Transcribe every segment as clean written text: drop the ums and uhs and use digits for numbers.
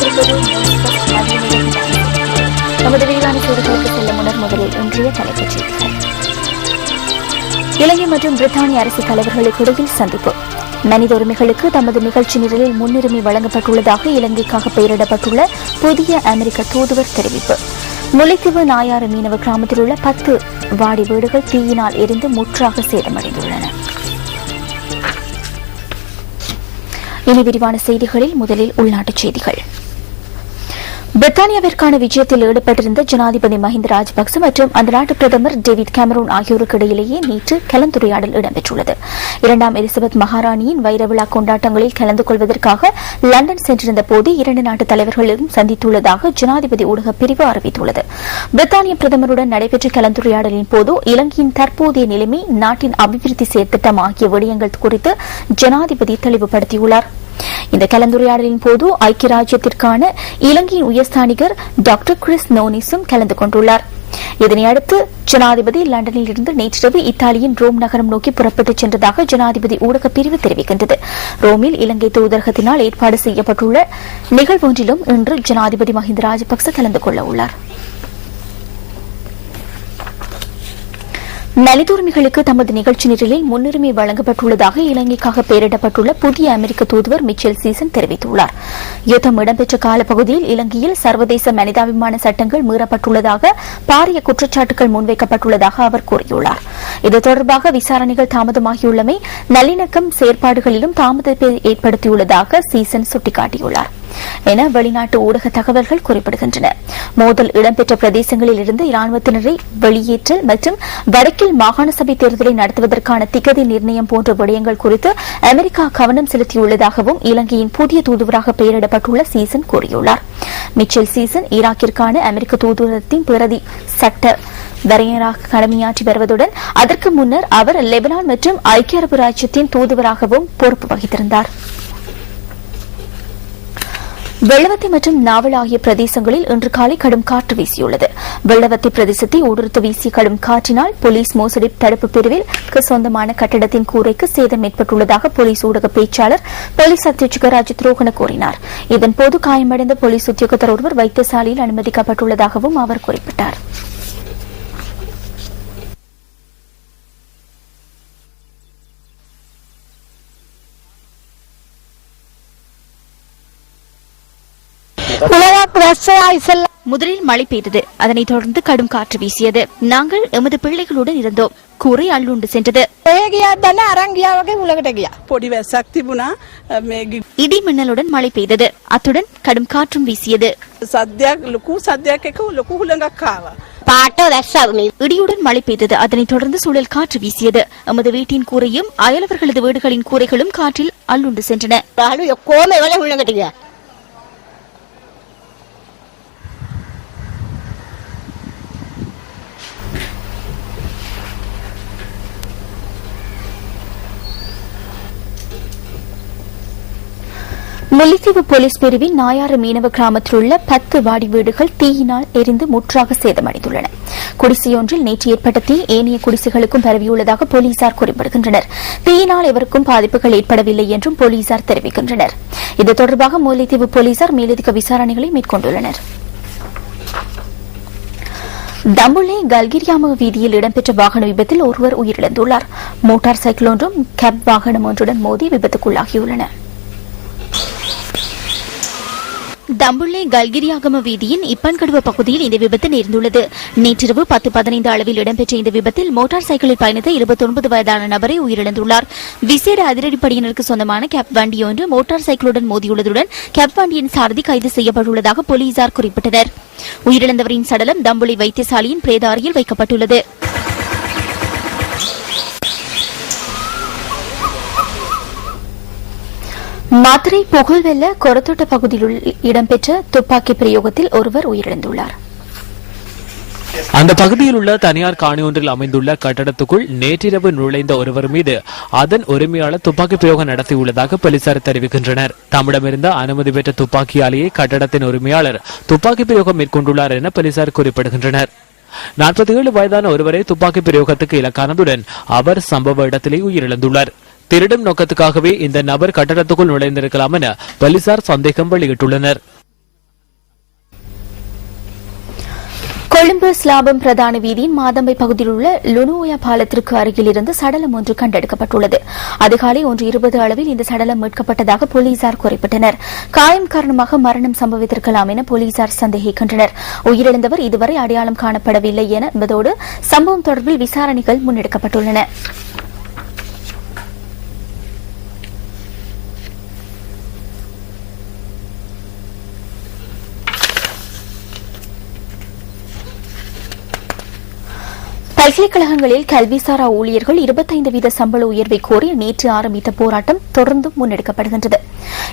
இணைந்திருப்பது நமது விரிவான செய்திகளுக்கு செல்ல முன்னர் முதலில் இன்றைய தலைப்புச் செய்திகள். இலங்கை மற்றும் பிரித்தானிய அரசு தலைவர்களுக்கு இடையில் சந்திப்பு. மனித உரிமைகளுக்கு தமது நிகழ்ச்சி நிரலில் முன்னுரிமை வழங்கப்பட்டுள்ளதாக இலங்கைக்காக பெயரிடப்பட்டுள்ள புதிய அமெரிக்க தூதுவர் தெரிவிப்பு. முல்லைத்தீவு நாயாறு மீனவ கிராமத்தில் உள்ள 10 வாடி வீடுகள் தீயினால் எரிந்து முற்றாக சேதமடைந்துள்ளன. இனி விரிவான செய்திகளில் முதலில் உள்நாட்டுச் செய்திகள். பிரித்தானியாவிற்கான விஜயத்தில் ஈடுபட்டிருந்த ஜனாதிபதி மஹிந்த ராஜபக்ச மற்றும் அந்த நாட்டு பிரதமர் டேவிட் கேமரூன் ஆகியோருக்கு இடையிலேயே நேற்று கலந்துரையாடல் இடம்பெற்றுள்ளது. 2ஆம் எலிசபெத் மகாராணியின் வைர விழா கொண்டாட்டங்களில் கலந்து கொள்வதற்காக லண்டன் சென்றிருந்த போது 2 நாட்டு தலைவர்களும் சந்தித்துள்ளதாக ஜனாதிபதி ஊடக பிரிவு அறிவித்துள்ளது. பிரித்தானிய பிரதமருடன் நடைபெற்ற கலந்துரையாடலின் போது இலங்கையின் தற்போதைய நிலைமை, நாட்டின் அபிவிருத்தி செயற்திட்டம் ஆகிய விடயங்கள் குறித்து ஜனாதிபதி தெளிவுபடுத்தியுள்ளார். இந்த கலந்துரையாடலின் போது ஐக்கிய ராஜ்யத்திற்கான இலங்கையின் உயர்ஸ்தானிகர் டாக்டர் கிறிஸ் நோனிஸும் கலந்து கொண்டுள்ளார். இதனையடுத்து ஜனாதிபதி லண்டனில் இருந்து நேற்றிரவு இத்தாலியின் ரோம் நகரம் நோக்கி புறப்பட்டுச் சென்றதாக ஜனாதிபதி ஊடக பிரிவு தெரிவிக்கின்றது. ரோமில் இலங்கை தூதரகத்தினால் ஏற்பாடு செய்யப்பட்டுள்ள நிகழ்வொன்றிலும் இன்று ஜனாதிபதி மஹிந்த ராஜபக்ச கலந்து கொள்ள உள்ளார். மனித உரிமைகளுக்கு தமது நிகழ்ச்சி நிரலில் முன்னுரிமை வழங்கப்பட்டுள்ளதாக இலங்கைக்காக பெயரிடப்பட்டுள்ள புதிய அமெரிக்க தூதுவர் மிச்சல் சீசன் தெரிவித்துள்ளார். யுத்தம் இடம்பெற்ற காலப்பகுதியில் இலங்கையில் சர்வதேச மனிதாபிமான சட்டங்கள் மீறப்பட்டுள்ளதாக பாரிய குற்றச்சாட்டுகள் முன்வைக்கப்பட்டுள்ளதாக அவர் கூறியுள்ளார். இது தொடர்பாக விசாரணைகள் தாமதமாகியுள்ளமை நல்லிணக்கம் செயற்பாடுகளிலும் தாமதத்தை ஏற்படுத்தியுள்ளதாக சீசன் சுட்டிக்காட்டியுள்ளார் என வெளிநாட்டு ஊடக தகவல்கள் குறிப்பிடுகின்றன. மோதல் இடம்பெற்ற பிரதேசங்களில் இருந்து இராணுவத்தினரை வெளியேற்றல் மற்றும் வடக்கில் மாகாண சபை தேர்தலை நடத்துவதற்கான திகதி நிர்ணயம் போன்ற விடயங்கள் குறித்து அமெரிக்கா கவனம் செலுத்தியுள்ளதாகவும் இலங்கையின் புதிய தூதுவராக பெயரிடப்பட்டுள்ள சீசன் கூறியுள்ளார். மிச்சல் சீசன் ஈராக்கிற்கான அமெரிக்க தூதுவரத்தின் பிரதி சட்ட வரையராக கடமையாற்றி வருவதுடன் அதற்கு முன்னர் அவர் லெபனான் மற்றும் ஐக்கிய அரபு ராஜ்யத்தின் தூதுவராகவும் பொறுப்பு வகித்திருந்தார். வெள்ளவத்தை மற்றும் நாவல் ஆகிய பிரதேசங்களில் இன்று காலை கடும் காற்று வீசியுள்ளது. வெள்ளவத்தை பிரதேசத்தை ஊடுருத்து வீசிய கடும் காற்றினால் போலீஸ் மோசடி தடுப்பு பிரிவில் சொந்தமான கட்டடத்தின் கூரைக்கு சேதம் ஏற்பட்டுள்ளதாக போலீஸ் ஊடக பேச்சாளர் போலீஸ் அத்தியட்சகர் அஜித் ரோஹன கூறினார். இதன்போது காயமடைந்த போலீஸ் உத்தியோகத்தர் ஒருவர் வைத்தியசாலையில் அனுமதிக்கப்பட்டுள்ளதாகவும் அவர் குறிப்பிட்டார். முதலில் மழை பெய்தது. அதனைத் தொடர்ந்து கடும் காற்று வீசியது. நாங்கள் எமது பிள்ளைகளுடன் இருந்தோம். கூரை அள்ளுண்டு சென்றது. இடி மின்னலுடன் மழை பெய்தது. அத்துடன் கடும் காற்றும் வீசியது. இடியுடன் மழை பெய்தது. அதனைத் தொடர்ந்து சுழல் காற்று வீசியது. எமது வீட்டின் கூரையும் அயலவர்களது வீடுகளின் கூரைகளும் காற்றில் அள்ளுண்டு சென்றன. முல்லைத்தீவு போலீஸ் பிரிவின் நாயாறு மீனவ கிராமத்தில் உள்ள 10 வாடி வீடுகள் தீயினால் எரிந்து முற்றாக சேதமடைந்துள்ளன. குடிசையொன்றில் நேற்று ஏற்பட்ட தீ ஏனைய குடிசைகளுக்கும் பரவியுள்ளதாக போலீசார் குறிப்பிடுகின்றனர். தீயினால் எவருக்கும் பாதிப்புகள் ஏற்படவில்லை என்றும் போலீசார் தெரிவிக்கின்றனர். இது தொடர்பாக முல்லைத்தீவு போலீசார் மேலதிக விசாரணைகளை மேற்கொண்டுள்ளனர். தம்புள்ளை கல்கிரியாம வீதியில் இடம்பெற்ற வாகன விபத்தில் ஒருவர் உயிரிழந்துள்ளார். மோட்டார் சைக்கிள் ஒன்றும் கேப் வாகனம் ஒன்றுடன் மோதி விபத்துக்குள்ளாகியுள்ளன. தம்புள்ளை கல்கிரியாகம வீதியின் இப்பன்கடுவ பகுதியில் இந்த விபத்து நேர்ந்துள்ளது. நேற்றிரவு 10:15 அளவில் இடம்பெற்ற இந்த விபத்தில் மோட்டார் சைக்கிளில் பயணித்த 29 வயதான நபரை உயிரிழந்துள்ளார். விசேட அதிரடிப்படையினருக்கு சொந்தமான கேப் வண்டி ஒன்று மோட்டார் சைக்கிளுடன் மோதியுள்ளதுடன் கேப் வண்டியின் சாரதி கைது செய்யப்பட்டுள்ளதாக போலீசார் குறிப்பிட்டனர். உயிரிழந்தவரின் சடலம் தம்புள்ளை வைத்தியசாலையின் பிரேத அறையில் வைக்கப்பட்டுள்ளது. மதுரை புகழ்வெல்ல கொரத்தோட்ட பகுதியில் இடம்பெற்ற துப்பாக்கி பிரயோகத்தில் ஒருவர் உயிரிழந்துள்ளார். அந்த பகுதியில் உள்ள தனியார் காணி ஒன்றில் அமைந்துள்ள கட்டடத்துக்குள் நேற்றிரவு நுழைந்த ஒருவர் மீது அதன் உரிமையாளர் துப்பாக்கி பிரயோகம் நடத்தியுள்ளதாக போலீசார் தெரிவிக்கின்றனர். தம்மிடமிருந்த அனுமதி பெற்ற துப்பாக்கியாலேயே கட்டடத்தின் உரிமையாளர் துப்பாக்கி பிரயோகம் மேற்கொண்டுள்ளார் என போலீசார் குறிப்பிடுகின்றனர். 47 வயதான ஒருவரை துப்பாக்கி பிரயோகத்துக்கு இலக்கானதுடன் அவர் சம்பவ இடத்திலே உயிரிழந்துள்ளார். திருடும் நோக்கத்துக்காகவே இந்த நபர் கட்டடத்துக்குள் நுழைந்திருக்கலாம் என போலீசார் சந்தேகம் வெளியிட்டுள்ளனர். கொழும்பு ஸ்லாபம் பிரதான வீதியின் மாதம்பை பகுதியில் உள்ள லுனோயா பாலத்திற்கு அருகில் இருந்து சடலம் ஒன்று கண்டெடுக்கப்பட்டுள்ளது. அதிகாலை 1:20 அளவில் இந்த சடலம் மீட்கப்பட்டதாக போலீசார் குறிப்பிட்டனர். காயம் காரணமாக மரணம் சம்பவித்திருக்கலாம் என போலீசார் சந்தேகிக்கின்றனர். உயிரிழந்தவர் இதுவரை அடையாளம் காணப்படவில்லை என்பதோடு சம்பவம் தொடர்பில் விசாரணைகள் முன்னெடுக்கப்பட்டுள்ளன. பல்கலைக்கழகங்களில் கல்விசாரா ஊழியர்கள் 25% சம்பள உயர்வை கோரி நேற்று ஆரம்பித்த போராட்டம் தொடர்ந்தும் முன்னெடுக்கப்படுகின்றது.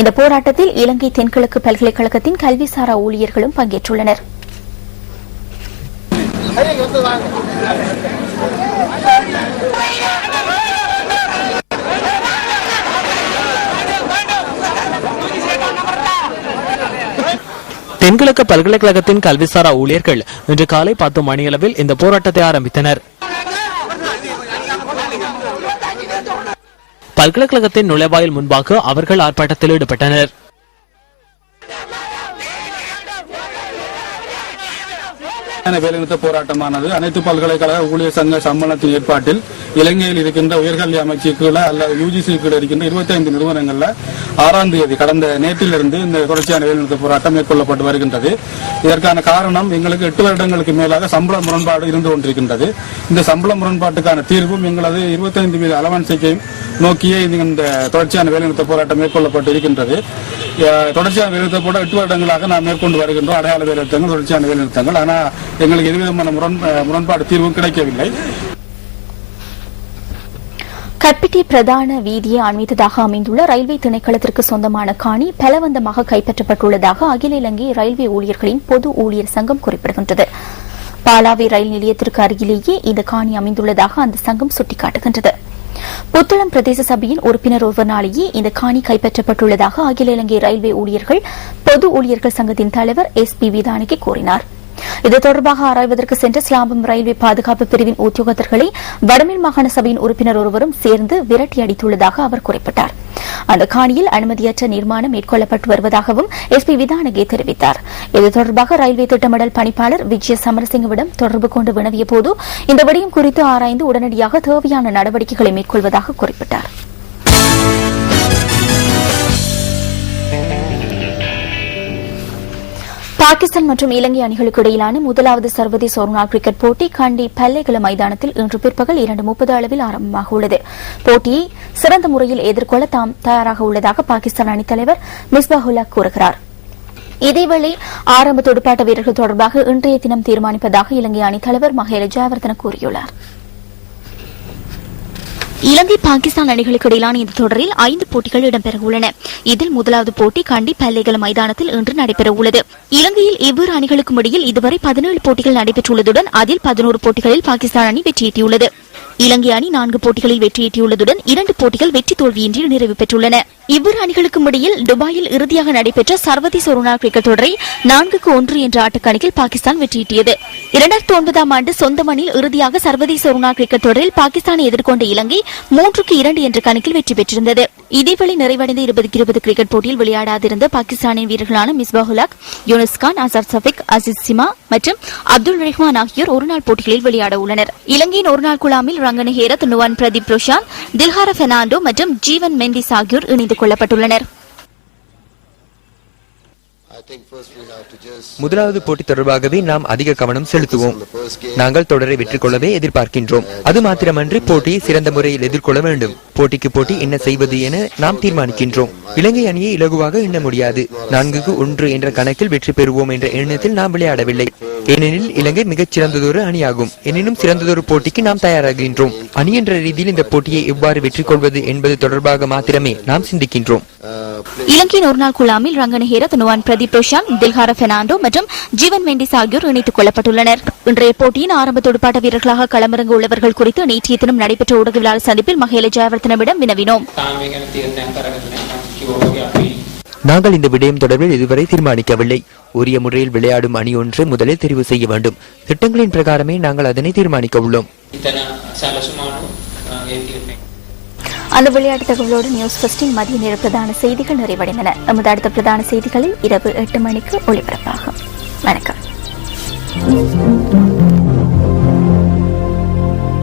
இந்த போராட்டத்தில் இலங்கை தென்கிழக்கு பல்கலைக்கழகத்தின் கல்விசாரா ஊழியர்களும் பங்கேற்றுள்ளனர். தென்கிழக்கு பல்கலைக்கழகத்தின் கல்விசாரா ஊழியர்கள் இன்று காலை 10 மணியளவில் இந்த போராட்டத்தை ஆரம்பித்தனர். பல்கலைக்கழகத்தின் நுழைவாயில் முன்பாக அவர்கள் ஆர்ப்பாட்டத்தில் ஈடுபட்டனர். வேலைநிறுத்த போராட்டமானது அனைத்து பல்கலைக்கழக ஊழியர் சங்க சம்மேளனத்தின் ஏற்பாட்டில் இலங்கையில் இருக்கின்ற உயர்கல்வி அமைச்சுக்குள்ள அல்லது யுஜிசிக்குள்ள இருக்கின்ற 25 நிறுவனங்கள்ல 6ஆம் தேதி கடந்த நேற்றிலிருந்து இந்த தொடர்ச்சியான வேலைநிறுத்த போராட்டம் மேற்கொள்ளப்பட்டு வருகின்றது. இதற்கான காரணம் எங்களுக்கு 8 வருடங்களுக்கு மேலாக சம்பள முரண்பாடு இருந்து கொண்டிருக்கின்றது. இந்த சம்பள முரண்பாட்டுக்கான தீர்வும் எங்களது 25% அலவன்ஸையும் நோக்கியே இந்த தொடர்ச்சியான வேலைநிறுத்த போராட்டம் மேற்கொள்ளப்பட்டு இருக்கின்றது. தொடர்ச்சியான வேலைநிறுத்த போட 8 வருடங்களாக நாம் மேற்கொண்டு வருகின்றோம். அடையாள வேலைநிறுத்தங்கள், தொடர்ச்சியான வேலைநிறுத்தங்கள். ஆனால் எங்களுக்கு எதுவிதமான முரண்பாடு தீர்வும் கிடைக்கவில்லை. கற்பிட்டி பிரதான வீதியை அண்மித்ததாக அமைந்துள்ள ரயில்வே திணைக்களத்திற்கு சொந்தமான காணி பலவந்தமாக கைப்பற்றப்பட்டுள்ளதாக அகில இலங்கை ரயில்வே ஊழியர்களின் பொது ஊழியர் சங்கம் குறிப்பிடுகின்றது. பாலாவி ரயில் நிலையத்திற்கு அருகிலேயே இந்த காணி அமைந்துள்ளதாக அந்த சங்கம் சுட்டிக்காட்டுகின்றது. புத்தளம் பிரதேச சபையின் உறுப்பினர் ஒருவராலேயே இந்த காணி கைப்பற்றப்பட்டுள்ளதாக அகில இலங்கை ரயில்வே ஊழியர்கள் பொது ஊழியர்கள் சங்கத்தின் தலைவர் SP விதானிக்கு கூறினார். இது தொடர்பாக ஆராய்வதற்கு சென்ற ஸ்லாபம் ரயில்வே பாதுகாப்பு பிரிவின் உத்தியோகத்தர்களை வடமேல் மாகாண சபையின் உறுப்பினர் ஒருவரும் சேர்ந்து விரட்டி அடித்துள்ளதாக அவர் குறிப்பிட்டார். அந்த காணியில் அனுமதியற்ற நிர்மாணம் மேற்கொள்ளப்பட்டு வருவதாகவும் SP விதானகே தெரிவித்தார். இது தொடர்பாக ரயில்வே திட்டமிடல் பணிப்பாளர் விஜய சமரசிங்கவிடம் தொடர்பு கொண்டு வினவிய போது இந்த விடயம் குறித்து ஆராய்ந்து உடனடியாக தேவையான நடவடிக்கைகளை மேற்கொள்வதாக குறிப்பிட்டார். பாகிஸ்தான் மற்றும் இலங்கை அணிகளுக்கு இடையிலான முதலாவது சர்வதேச ஒருநாள் கிரிக்கெட் போட்டி கண்டி பல்லேகல மைதானத்தில் இன்று பிற்பகல் 2:30 அளவில் ஆரம்பமாக உள்ளது. போட்டியை சிறந்த முறையில் எதிர்கொள்ள தாம் தயாராக உள்ளதாக பாகிஸ்தான் அணித்தலைவர் மிஸ்பாஹுல்லா கூறுகிறார். இதேவேளை ஆரம்ப துடுப்பாட்ட வீரர்கள் தொடர்பாக இன்றைய தினம் தீர்மானிப்பதாக இலங்கை அணித்தலைவர் மஹேல ஜெயவர்தன கூறியுள்ளார். இலங்கை பாகிஸ்தான் அணிகளுக்கு இடையிலான இந்த தொடரில் 5 போட்டிகள் இடம்பெறவுள்ளன. இதில் முதலாவது போட்டி கண்டி பல்லேகல மைதானத்தில் இன்று நடைபெறவுள்ளது. இலங்கையில் இவ்விரு அணிகளுக்கும் இடையில் இதுவரை 17 போட்டிகள் நடைபெற்றுள்ளதுடன் அதில் 11 போட்டிகளில் பாகிஸ்தான் அணி வெற்றியீட்டியுள்ளது. இலங்கை அணி 4 போட்டிகளில் வெற்றியீட்டியுள்ளதுடன் 2 போட்டிகள் வெற்றி தோல்வியின்றி நிறைவு பெற்றுள்ளன. இவ்விரு அணிகளுக்கும் இடையில் துபாயில் இறுதியாக நடைபெற்ற சர்வதேச ஒருநாள் கிரிக்கெட் தொடரை 4-1 என்ற ஆட்டக்கணக்கில் பாகிஸ்தான் வெற்றியீட்டியது. 2009ஆம் ஆண்டு சொந்த மண்ணில் இறுதியாக சர்வதேச ஒருநாள் கிரிக்கெட் தொடரில் பாகிஸ்தானை எதிர்கொண்ட இலங்கை 3-2 என்ற கணக்கில் வெற்றி பெற்றிருந்தது. இதேவேளை நிறைவடைந்த 20-20 கிரிக்கெட் போட்டியில் விளையாடாதிருந்த பாகிஸ்தானின் வீரர்களான மிஸ்பாஹுல்லாக், யூனுஸ் கான், அசார் சஃபிக், அசிஸ் சிமா மற்றும் அப்துல் ரஹ்மான் ஆகியோர் ஒருநாள் போட்டிகளில் விளையாட உள்ளனர். இலங்கையின் ஒருநாள் குழாமில் ரங்கன ஹேரத், நுவான் பிரதீப் ரோஷான், தில்ஹார பெர்னாண்டோ மற்றும் ஜீவன் மெண்டிஸ் ஆகியோர் இணைந்து கொள்ளப்பட்டுள்ளனர். முதலாவது போட்டி தொடர்பாகவே நாம் அதிக கவனம் செலுத்துவோம். நாங்கள் தொடரை வெற்றி கொள்ளவே எதிர்பார்க்கின்றோம். அது மாத்திரமன்றி போட்டியை சிறந்த முறையில் எதிர்கொள்ள வேண்டும். போட்டிக்கு போட்டி என்ன செய்வது என நாம் தீர்மானிக்கின்றோம். இலங்கை அணியை இலகுவாக எண்ண முடியாது. 4-1 என்ற கணக்கில் வெற்றி பெறுவோம் என்ற எண்ணத்தில் நாம் விளையாடவில்லை. ஏனெனில் இலங்கை மிகச் சிறந்ததொரு அணியாகும். எனினும் சிறந்ததொரு போட்டிக்கு நாம் தயாராகின்றோம். அணி என்ற ரீதியில் இந்த போட்டியை எவ்வாறு வெற்றி கொள்வது என்பது தொடர்பாக மாத்திரமே நாம் சிந்திக்கின்றோம். இலங்கையின் ஒருநாள் குழாமில் ரங்கன ஹேரத், நுவான் பிரதீப் ரோஷான், தில்ஹார பெர்னாண்டோ மற்றும் ஜீவன் மெண்டிஸ் ஆகியோர் இணைத்துக் கொள்ளப்பட்டுள்ளனர். இன்றைய போட்டியின் ஆரம்ப துடுப்பாட்ட வீரர்களாக களமிறங்க உள்ளவர்கள் குறித்து நேற்றைய தினம் நடைபெற்ற ஊடகவியலாளர் சந்திப்பில் மஹேல ஜெயவர்தனவிடம் வினவினோம். நாங்கள் இந்த விடயம் தொடர்பில் இதுவரை தீர்மானிக்கவில்லை. உரிய முறையில் விளையாடும் அணி ஒன்று முதலில் தெரிவு செய்ய வேண்டும். திட்டங்களின் பிரகாரமே நாங்கள் அதனை தீர்மானிக்க உள்ளோம். அந்த விளையாட்டு தகவலோடு நியூஸ் ஃபர்ஸ்டின் மதிய நேர பிரதான செய்திகள் நிறைவடைந்தன. நமது அடுத்த பிரதான செய்திகளில் இரவு 8 மணிக்கு ஒளிபரப்பாகும். வணக்கம்.